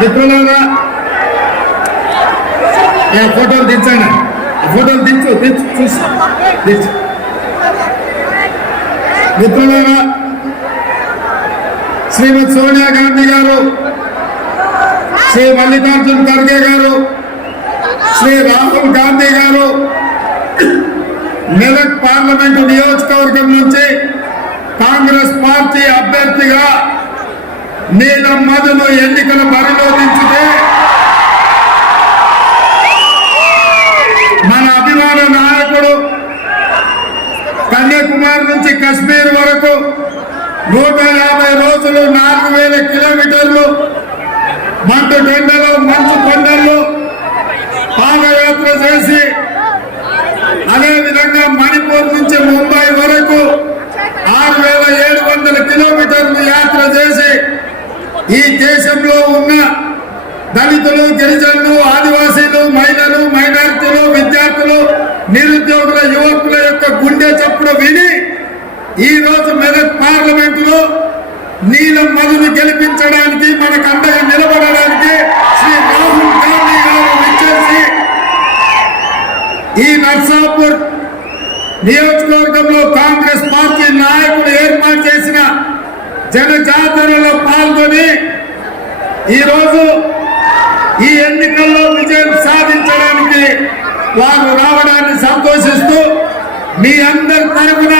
మిత్రులారా ఏ ఫోటోలు దించాను ఫోటోలు దించు దించు చూసి. దించు మిత్రులారా శ్రీమతి సోనియా గాంధీ గారు శ్రీ మల్లికార్జున్ ఖర్గే గారు శ్రీ రాహుల్ గాంధీ గారు మెదక్ పార్లమెంటు నియోజకవర్గం నుంచి కాంగ్రెస్ పార్టీ అభ్యర్థిగా నీలం మధును ఎన్నికల బరిలో దించితే మన అభిమాన నాయకుడు కన్యాకుమారి నుంచి కశ్మీర్ వరకు నూట యాభై రోజులు నాలుగు వేల కిలోమీటర్లు మంటు కొండలు మంచు కొండలు పాదయాత్ర చేసి అదేవిధంగా మణిపూర్ నుంచి ముంబై వరకు ఆరు వేల ఏడు వందల కిలోమీటర్లు యాత్ర చేసి ఈ దేశంలో ఉన్న దళితులు గిరిజనులు ఆదివాసీలు మహిళలు మైనారిటీలు విద్యార్థులు నిరుద్యోగుల యువకుల యొక్క గుండె చప్పుడు విని ఈ రోజు మెదక్ పార్లమెంటులో నీలం మధును గెలిపించడానికి మనకు అండగా నిలబడడానికి శ్రీ రాహుల్ గాంధీ గారు విచ్చేసి ఈ నర్సాపూర్ నియోజకవర్గంలో కాంగ్రెస్ పార్టీ నాయకులు జనజాతరలో పాల్గొని ఈరోజు ఈ ఎన్నికల్లో విజయం సాధించడానికి వారు రావడాన్ని సంతోషిస్తూ మీ అందరి తరఫున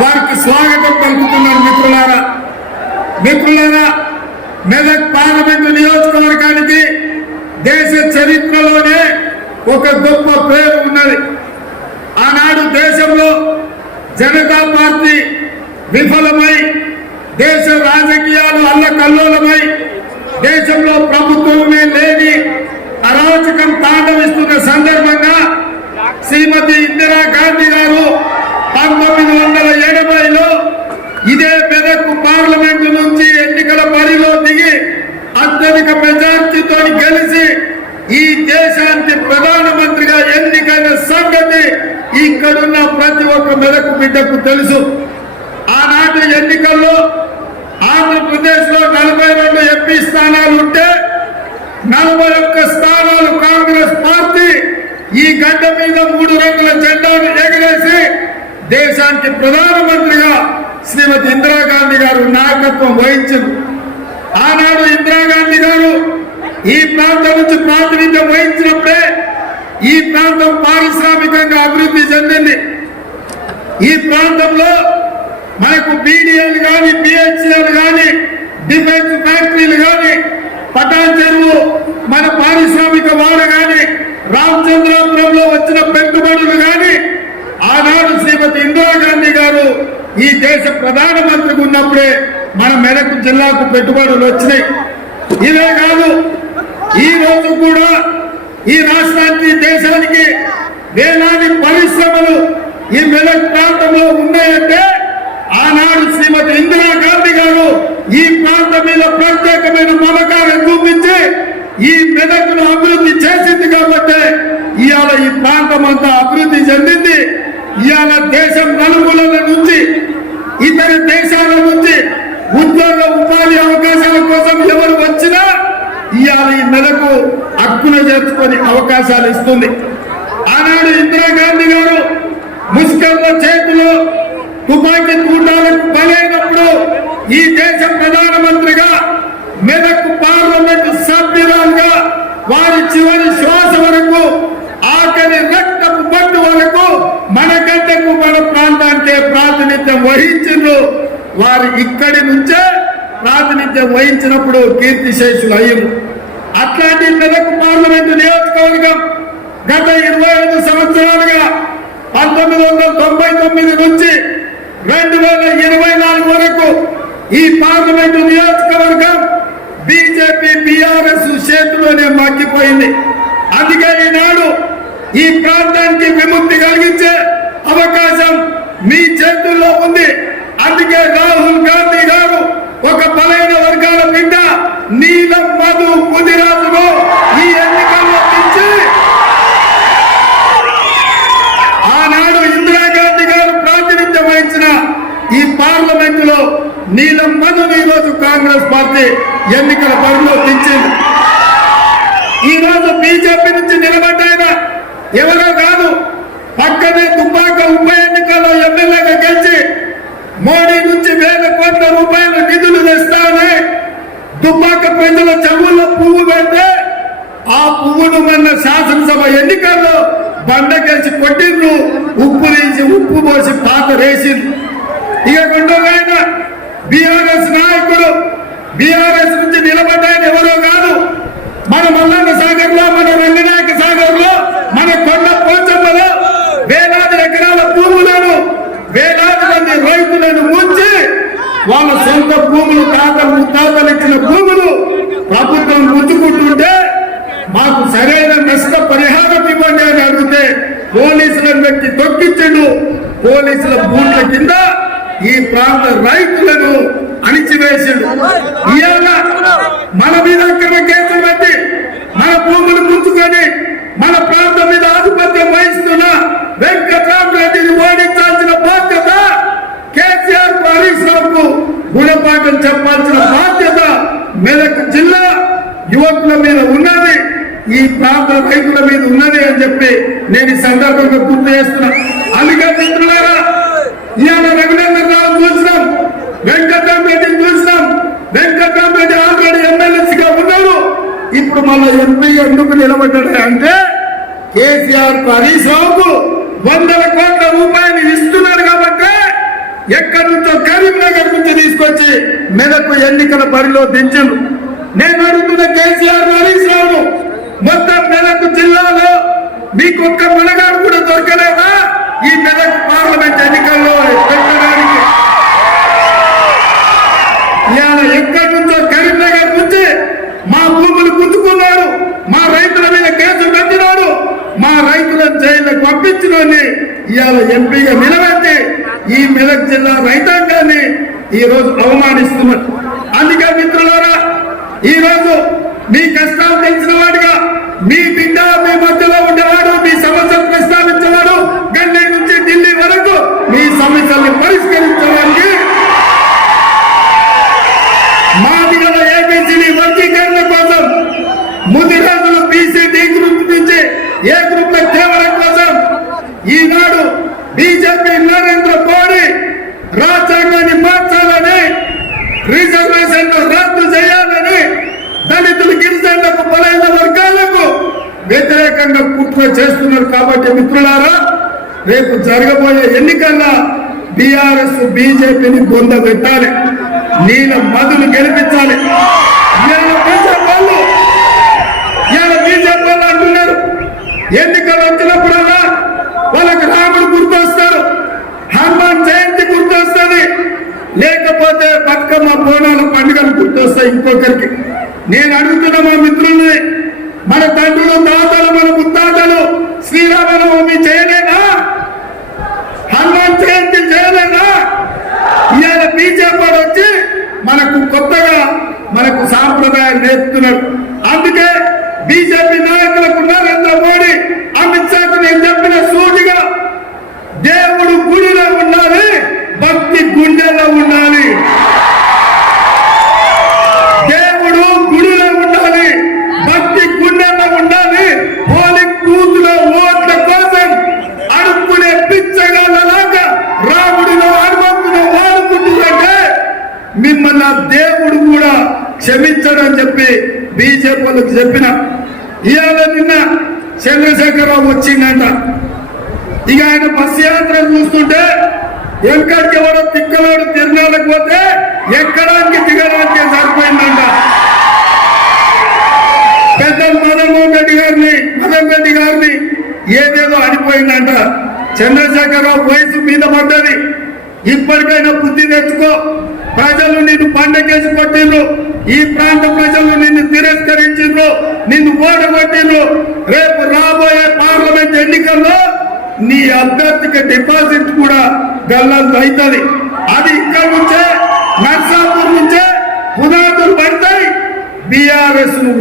వారికి స్వాగతం పలుకుతున్నారు మిత్రులారా. మిత్రులారా మెదక్ పార్లమెంటు నియోజకవర్గానికి దేశ చరిత్రలోనే ఒక గొప్ప పేరు ఉన్నది. ఆనాడు దేశంలో జనతా పార్టీ విఫలమై దేశ రాజకీయాలు అల్లకల్లోలమై దేశంలో ప్రభుత్వమే లేని అరాచకం తాండవిస్తున్న సందర్భంగా శ్రీమతి ఇందిరా గాంధీ గారు పంతొమ్మిది వందల ఎనభైలో ఇదే మెదక్ పార్లమెంటు నుంచి ఎన్నికల బరిలో దిగి అత్యధిక మెజార్టీతో గెలిచి ఈ దేశానికి ప్రధానమంత్రిగా ఎన్నికైన సంగతి ఇక్కడున్న ప్రతి ఒక్క మెదక్ బిడ్డకు తెలుసు ఆనాటి ఎన్నికల్లో ఆంధ్రప్రదేశ్లో నలభై రెండు ఎంపీ స్థానాలు ఉంటే నలభై ఒక్క స్థానాలు కాంగ్రెస్ పార్టీ ఈ గడ్డ మీద మూడు రంగుల ఎగరేసి దేశానికి ప్రధానమంత్రిగా శ్రీమతి ఇందిరాగాంధీ గారు నాయకత్వం వహించింది ఆనాడు ఇందిరాగాంధీ గారు ఈ ప్రాంతం నుంచి ప్రాతినిధ్యం వహించినప్పుడే ఈ ప్రాంతం పారిశ్రామికంగా అభివృద్ధి చెందింది. ఈ ప్రాంతంలో మనకు బీడీఎల్ కానీ బిహెచ్ఎల్ కానీ డిఫెన్స్ ఫ్యాక్టరీలు కానీ పటాన్ చెరువు మన పారిశ్రామిక వాడ కానీ రామచంద్ర వచ్చిన పెట్టుబడులు కానీ ఆనాడు శ్రీమతి ఇందిరాగాంధీ గారు ఈ దేశ ప్రధానమంత్రికి ఉన్నప్పుడే మన మెదక్ జిల్లాకు పెట్టుబడులు వచ్చినాయి. ఇవే కాదు ఈ రోజు కూడా ఈ రాష్ట్రానికి దేశానికి వేలాది పరిశ్రమలు ఈ మెదక్ ప్రాంతంలో ఉన్నాయంటే ఆనాడు శ్రీమతి ఇందిరా గాంధీ గారు ఈ ప్రాంతం మీద ప్రత్యేకమైన మమకారం చూపించి ఈ మెదక్ను అభివృద్ధి చేసింది కాబట్టి ఇవాళ ఈ ప్రాంతం అంతా అభివృద్ధి చెందింది. ఇవాళ దేశం నలుగుల నుంచి ఇతర దేశాల నుంచి ఉద్యోగ ఉపాధి అవకాశాల కోసం ఎవరు వచ్చినా ఇవాళ ఈ మెదకు హక్కున చేర్చుకొని అవకాశాలు ఇస్తుంది. ఆనాడు ఇందిరాగాంధీ గారు ముస్కర్ల చేతిలో తుపాకీ తూటాలకు బలైనప్పుడు ఈ దేశ ప్రధానమంత్రిగా మెదక్ పార్లమెంట్ సభ్యురాలుగా వారి చివరి శ్వాస వరకు ఆఖరి రక్తపు పట్టు వరకు మన గడ్డకు మన ప్రాంతానికే ప్రాతినిధ్యం వహించిండ్రు. వారు ఇక్కడి నుంచే ప్రాతినిధ్యం వహించినప్పుడు కీర్తిశేషులు అయ్యారు అట్లాంటి మెదక్ పార్లమెంటు నియోజకవర్గం గత ఇరవై ఐదు సంవత్సరాలుగా పంతొమ్మిది వందల తొంభై తొమ్మిది నుంచి రెండు వేల ఇరవై నాలుగు వరకు ఈ పార్లమెంటు నియోజకవర్గం బీజేపీ బీఆర్ఎస్ చేతిలోనే మగ్గిపోయింది. అందుకే ఈనాడు ఈ ప్రాంతానికి విముక్తి కలిగించే అవకాశం మీ చేతుల్లో ఉంది. అందుకే రాహుల్ గాంధీ గారు ఒక బలైన వర్గాల బిడ్డ నీలం మధు ముదిరాజును ఈ ఎన్నికల్లో దించి ఆనాడు ఇందిరాగాంధీ గారు ప్రాతినిధ్యం వహించిన ఈ పార్లమెంట్లో నీలం మధుని ఈరోజు కాంగ్రెస్ పార్టీ ఎన్నికల పనిలో తెచ్చింది ఈరోజు బీజేపీ నుంచి నిలబడ్డాయన ఎవరో పక్కనే దుబ్బాక ఉప ఎన్నికల్లో ఎమ్మెల్యేగా గెలిచి మోడీ నుంచి వేల కోట్ల రూపాయల నిధులు తెస్తామని దుబ్బాక ప్రజల చెవుల్లో పువ్వు పెడితే ఆ పువ్వును మొన్న శాసనసభ ఎన్నికల్లో బండ గెలిచి కొట్టిండ్రు ఉప్పు తీసి ఉప్పు పోసి పాత రేసిండ్రు ఇక రెండవ బీఆర్ఎస్ నాయకుడు. బీఆర్ఎస్ నుంచి నిలబడ్డాయని ఎవరో కాదు. మన మల్లన్న సాగర్లో మన రంగనాయక సాగర్లో మన కొండ పోచమ్మలో వేలాది ఎకరాల భూములను వేలాది మంది రైతులను ముంచి వాళ్ళ సొంత భూములు తాతలు ముత్తాతలు ఇచ్చిన భూములు ప్రభుత్వం ముంచుకుంటుంటే మాకు సరైన నష్ట పరిహారం ఇవ్వండి అని అడిగితే పోలీసులను పెట్టి తొక్కించండు పోలీసుల బూట్ల కింద ఈ ప్రాంత రైతులను అణిచివేసిండు. ఇవాళ మన మీద అక్రమ కేసులు పెట్టి మన భూములు ముంచుకొని మన ప్రాంతం మీద ఆధిపత్యం వహిస్తున్న వెంకట్రామరెడ్డిని ఓడించాల్సిన బాధ్యత కేసీఆర్ హరీష్ రావుకు గుణపాఠం చెప్పాల్సిన బాధ్యత మెదక్ జిల్లా యువకుల మీద ఉన్నది. ఈ ప్రాంత రైతుల మీద ఉన్నది అని చెప్పి నేను ఈ సందర్భంగా గుర్తు చేస్తున్నా. అందుకే మిత్రులారా ఇవాళ రఘునందన్ రావు చూసినాం వెంకటరామరెడ్డిని చూసినాం. వెంకటరామరెడ్డి ఆల్రెడీ ఎమ్మెల్యేగా ఉన్నారు. ఇప్పుడు మళ్ళీ ఎంపీ ఎందుకు నిలబడ్డాడు అంటే కేసీఆర్ హరీష్ రావుకు వందల కోట్ల రూపాయలు ఇస్తున్నారు కాబట్టి ఎక్కడి నుంచో కరీంనగర్ నుంచి తీసుకొచ్చి మెదకు ఎన్నికల బరిలో దించను. నేను అడుగుతున్న కేసీఆర్ హరీష్ రావు మొత్తం మెదకు జిల్లాలో మీకు ఒక్క మునగాడు కూడా దొరకలేదా? ఈ మెదక్ పార్లమెంట్ ఎన్నికల్లో పెట్టడానికి. ఇవాళ ఎక్కడి నుంచో కరీంనగర్ నుంచి మా భూములు గుంజుకున్నాడు మా రైతుల మీద కేసులు పెట్టినాడు మా రైతులను జైళ్ళకు పంపించినోని ఇవాళ ఎంపీగా నిలవే ఈ మెదక్ జిల్లా రైతాంగాన్ని ఈ రోజు అవమానిస్తున్నారు. అందుకే మిత్రులారా ఈ రోజు మీ కష్టం తెలిసిన వాడిగా మీ బిడ్డ మీ మధ్యలో ఉండేవాడు మీ సమస్యలు ప్రస్తావించేవాడు గల్లీ నుంచి ఢిల్లీ వరకు మీ సమస్యల్ని పరిష్కరించడానికి మాదిగల ఏబిసిడి వర్గీకరణ కోసం ముందు రోజులు బీసీ డి గ్రూప్ నుంచి ఏ గ్రూప్లో తేవడం కోసం ఈనాడు బీజేపీ నరేంద్ర మోడీ రాజ్యాంగాన్ని మార్చాలని రిజర్వేషన్ రద్దు చేయాలని దళితులు బలహీన వర్గాలకు వ్యతిరేకంగా కుట్ర చేస్తున్నారు కాబట్టి మిత్రులారా రేపు జరగబోయే ఎన్నికల్లో బీఆర్ఎస్ బీజేపీని బొంద పెట్టాలి. నీళ్ళ మధులు గెలిపించాలి. బీజేపీ వాళ్ళు అంటున్నారు ఎన్నికలు వచ్చినప్పుడల్లా వాళ్ళకి రాముడు గుర్తొస్తారు హనుమాన్ జయంతి గుర్తొస్తుంది. లేకపోతే బతుకమ్మ బోనాల పండుగలు గుర్తొస్తాయి ఇంకొకరికి. నేను అడుగుతున్న మా మిత్రుల్ని మన తండ్రులు తాతలు మన ముత్తాతలు శ్రీరామనవమి చేయలేదా? హనుమాన్ జయంతి చేయలేదా? ఇవాళ బీజేపీ వచ్చి మనకు కొత్తగా మనకు సాంప్రదాయం నేర్పుతున్నాడు అందుకే బీజేపీ నాయకులకు నరేంద్ర మోడీ అమిత్ షాకు నేను చెప్పిన సూటిగా దేవుడు గుడిలో ఉండాలి భక్తి గుండెలో ఉండాలి. మిమ్మల్ని దేవుడు కూడా క్షమించడని చెప్పి బీజేపీ వాళ్ళకి చెప్పిన. ఇవాళ నిన్న చంద్రశేఖరరావు వచ్చిందంట ఇక ఆయన బస్ యాత్ర చూస్తుంటే ఎక్కడికి ఎవడో తిక్కలోడు తిరణాలకు పోతే ఎక్కడానికి దిగడానికి సరిపోయిందంట. పెద్ద మదన్మోహన్ రెడ్డి గారిని మదన్ రెడ్డి గారిని ఏదేదో అడిపోయిందంట చంద్రశేఖరరావు వయసు మీద పడ్డది. ఇప్పటికైనా బుద్ధి తెచ్చుకో. ప్రజలు నిన్ను పండకేసి కొట్టిండ్రు. ఈ ప్రాంత ప్రజలు నిన్ను తిరస్కరించిండ్రు. నిన్ను ఓడగొట్టిండ్రు. రేపు రాబోయే పార్లమెంట్ ఎన్నికల్లో నీ అభ్యర్థికి డిపాజిట్ కూడా గల్లంత అవుతుంది. అది ఇక్కడ నుంచే నర్సాపూర్ నుంచే పునాదులు పడతాయి. బీఆర్ఎస్ను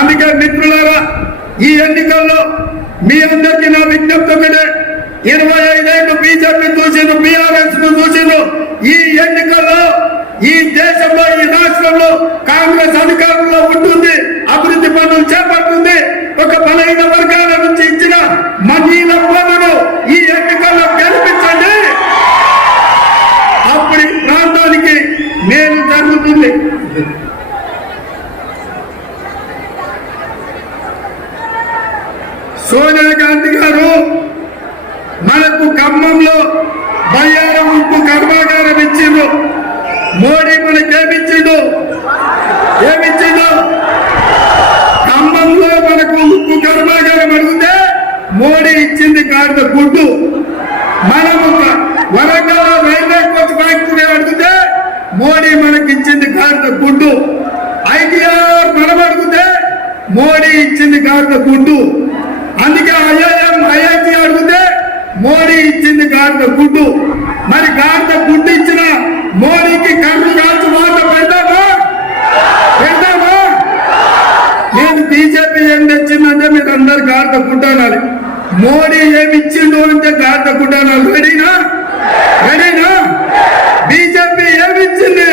అందుకే మిత్రులారా ఈ ఎన్నికల్లో మీ అందరికీ నా విజ్ఞప్తి ఒకటే. ఇరవై ఐదేళ్ళు బీజేపీ చూసిండ్రు బీఆర్ఎస్ను చూసిండు ఎన్నికల్లో ఈ దేశంలో ఈ రాష్ట్రంలో కాంగ్రెస్ అధికారంలో ఉంటుంది అభివృద్ధి పనులు చేపడుతుంది. ఒక బలహీన వర్గాల నుంచి ఇచ్చిన మదీన పనులు ఈ ఎన్నికల్లో గెలిపించండి అప్పుడు ఈ ప్రాంతానికి మేలు జరుగుతుంది సోనియా గాంధీ గారు మనకు ఖమ్మంలో బయ్యారం ఉప్పు కర్మాగారం ఇచ్చిండు మోడీ మనకి ఏమిచ్చిండు ఏమిచ్చిండు ఖమ్మంలో మనకు ఉప్పు కర్మాగారం అడిగితే మోడీ ఇచ్చింది ముందు మనము వరంగల్ రైల్వే కోచ్ ఫ్యాక్టరీ అడిగితే మోడీ మనకి ఇచ్చింది కాదు గుడ్డు. ఐటీఆర్ మనం అడిగితే మోడీ ఇచ్చింది కాదు గుడ్డు. అందుకే ఐఐఎం ఐఐటి అడిగితే మోడీ ఇచ్చింది గాడిద గుడ్డు. మరి గాడిద గుడ్డు ఇచ్చిన మోడీకి కన్ను కాల్చి మాట పెడతామా పెడతామా నేను బీజేపీ ఏం తెచ్చిందంటే మీరు అందరు గాడిద గుడ్డు అనాలి. మోడీ ఏమి ఇచ్చిండు అంటే గాడ్డకుంటాను రెడీనా రెడీనా బీజేపీ ఏమిచ్చింది?